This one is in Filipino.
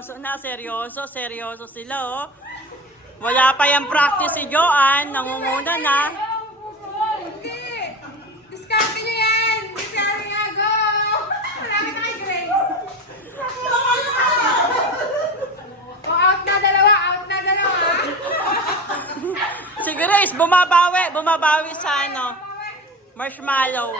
seryoso na, seryoso sila, oh. Wala pa yung practice si Joanne, nangunguna na. Hindi! Discount niyo yan! Discount niya, go! Malapit na kay Grace! Oh, out na dalawa! Si Grace, bumabawi sa ano, marshmallow.